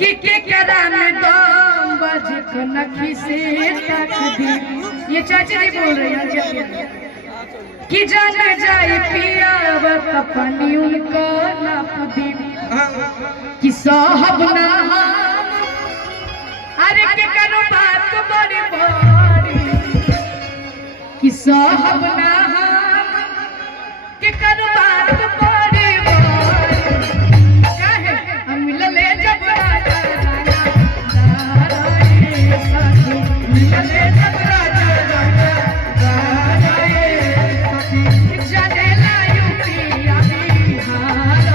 के कराने दम बज कनखी से तक दी। ये चाची जी बोल रहे हैं कि जान जाए पिया पानी उनका नाप दी कि साहब ना अरे के करो बात बड़ी बड़ी कि साहब ना के करो बात बड़ी बड़ी काहे हम मिलले जब राजा सखी मिलले जब राजा जनेला यूपी बिहार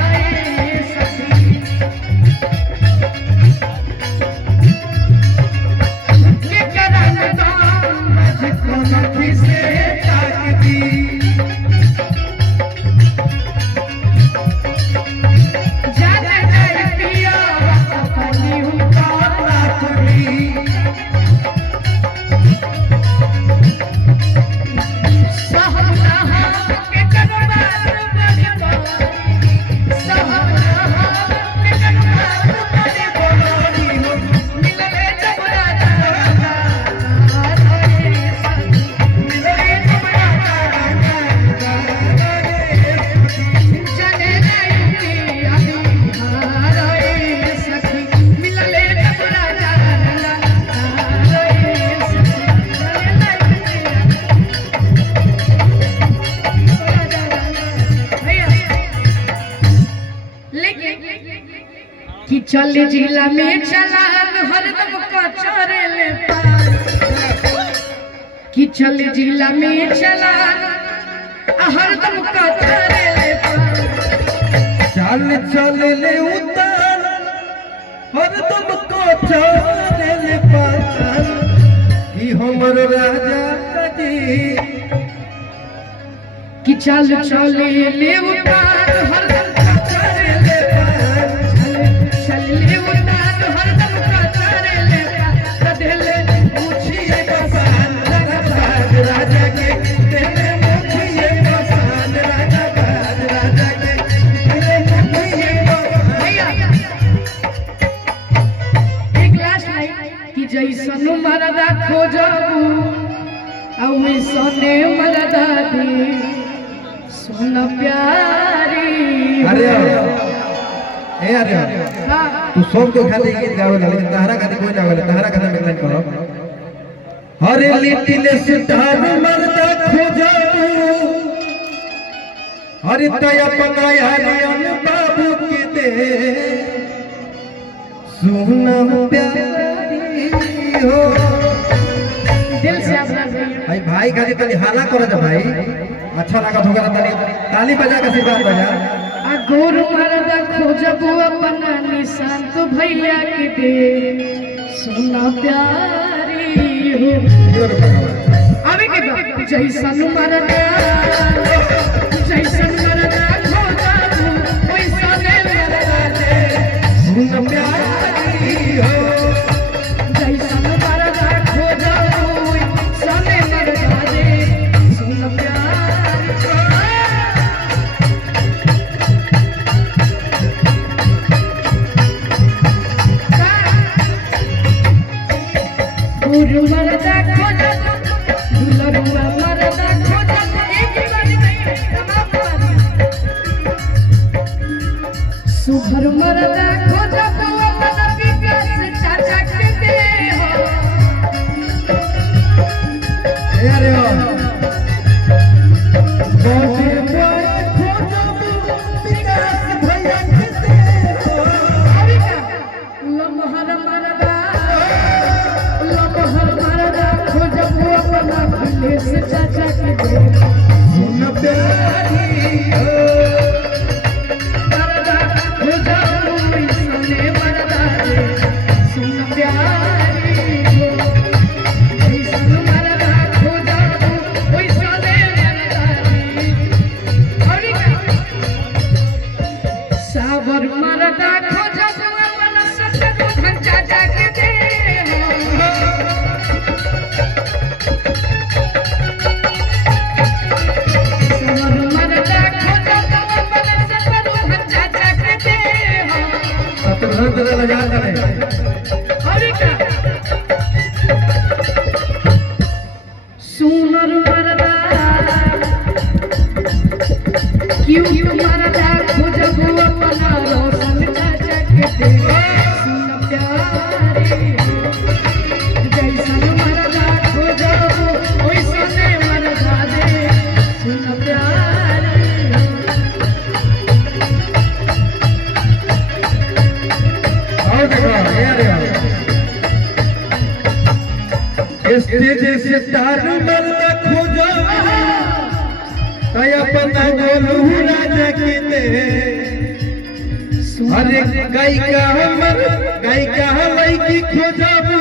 सखी के करन दाम मुझको नखी से ताकती जाने जाए पिया अपनी उनका राखी कि चल जिला में चलान हरदम कचरे ले पार कि चल जिला में चलान हरदम कचरे ले पार चल चल ले उतार हरदम कचरे ले पार कि हमर राजा जी कि चल चल ले उतार हरदम कचरे ले पार चल ले उतार हरदम कचरे ले पार कदले मुछिए बसान राजा के तेरे मुखिए बसान राजा के तेरे मुखिए बसान। एक लास्ट लाइन कि जैसन मरदा खोजबू औ वैसने मरदा दे सुन प्यारी अरे ए अरे तू सबको खाली गीत गावेला लेकिन तहरा खाली कोई ना गावेला तहरा खाली मेहनत करो। हरे लिटिल स्टार मरदा खोजबू हरे तया पकाया हरियन बाबू के दे सुना प्यारी हो दिल से आप भाई भाई खाली तनी हाला करो जा भाई अच्छा लगा होगा तनी ताली बजा के आशीर्वाद बजा आ गोर मरदा खोजबू अपना निशांत भैया के दे सुना प्यारी हो अबे के बाद जैसन मरदा खोजबू वैसने मरदा दे सुन प्यारी हो जैसन मरदा खोजबू वैसने मरदा दे सुन प्यारी गुरु मरदा खोजबू दुलरुआ मरदा खोजबू एक ही बात नहीं तमाम सुभर मरदा खोजबू अपना विकास चाचा के दे हो ए अरे हो बोझे पाए खोजबू विकास भैया के दे हो अभी का लमहर मरदा खोजबू अपना विलेस चाचा के दे सुन प्यारी हो मरदा खोजबू वैसने मरदा दे सुन प्यारी हो वैसन मरदा खोजबू वैसने मरदा दे अभी का सावर मरदा खोजबू अपना ससुर धन चाचा के दे हो हाँ तो लजा करे और क्या सुनर मरदा क्यों मरदा खोजबू अपना रोशन चाचा के दे सुन प्यारे जैसन मरदा खोजबू ओइसने मरदा दे सुन प्यारे और देखो स्टेज से स्टार मरदा खोजो तय अपना गोलू राजा के दे अरे गायिका लड़की खोजबू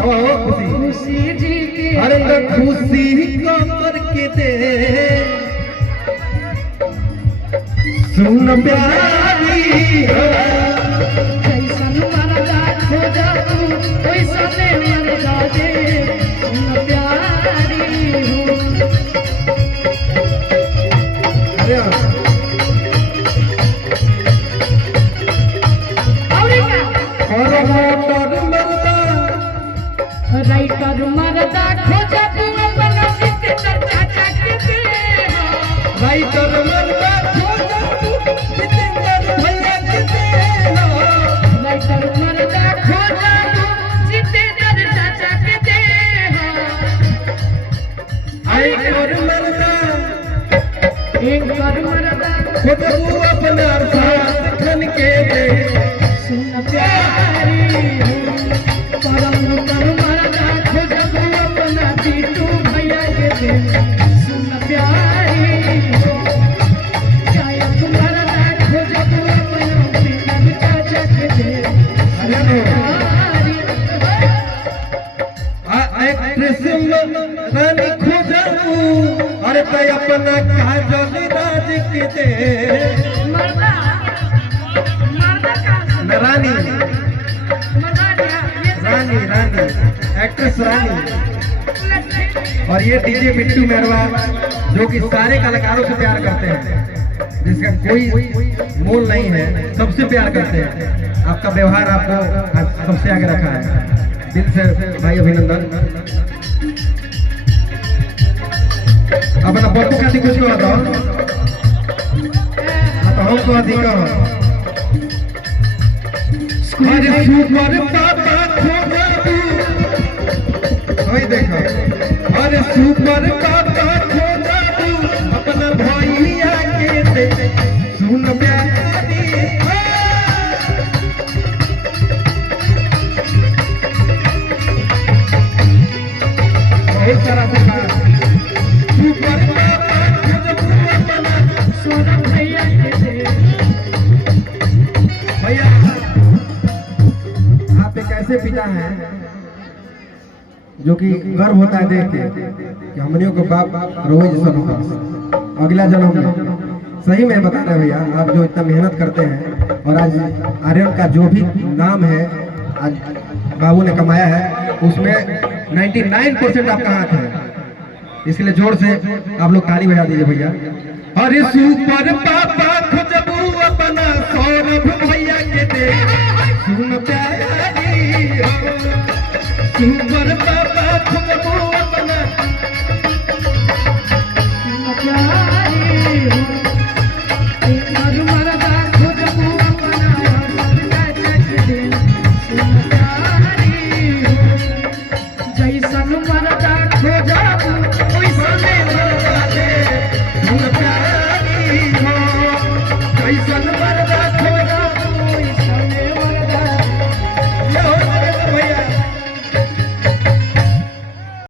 आओ खुशी खुशी जी के अरे तो खुशी कमर के दे सुन प्यारी जैसन मरदा खोजबू ओइसने मरदा दे सुन प्यारी हो राइटर मरदा खोजबू अपना जितेंद्र चाचा के दे राइटर मरदा खोजबू जितेंद्र भैया के दे राइटर मरदा खोजबू जितेंद्र चाचा के दे एंकर मरदा खोजबू अपना साथ खन के दे सुन प्यारी परम कर मरदा खोजबू अपना जीतू भैया के दे सुन प्यारी गायक मरदा खोजबू अपना जितेंद्र चाचा के दे सुन प्यारी एक्ट्रेस रानी खोजबू अरे तो अपना काजल राज के दे मरदा का रानी मरदा रानी एक्ट्रेस रानी और ये डीजे बिट्टू मेहरवा जो कि सारे कलाकारों से प्यार करते हैं जिसका कोई मोल नहीं है सबसे प्यार करते हैं आपका व्यवहार आपको सबसे आगे रखा है दिल से भाई अभिनंदन अपना बब्बू खाती कुछ कहो तो हम तो अधिक अरे सुपर पापा खोजबू होई देखो अरे सुपर पापा खोजबू अपना भैया के दे सुन प्यारी बहुत सारा सुपर पापा खोजबू अपना सोना भैया के दे भैया आप एक ऐसे पिता हैं जो कि गर्व होता है देख के कि हमनियों को बाप रोए जैसा होगा अगला जन्म में सही में बता रहे भैया आप जो इतना मेहनत करते हैं और आज आर्यन का जो भी नाम है आज बाबू ने कमाया है उसमें 99% आपका हाथ है इसलिए जोर से आप लोग ताली बजा दीजिए भैया अरे सुपर पापा खोजबू अपना सौरभ भैया के दे सुन प्यारी सुपर पापा खोजबू अपना जैसन मरदा खोजबू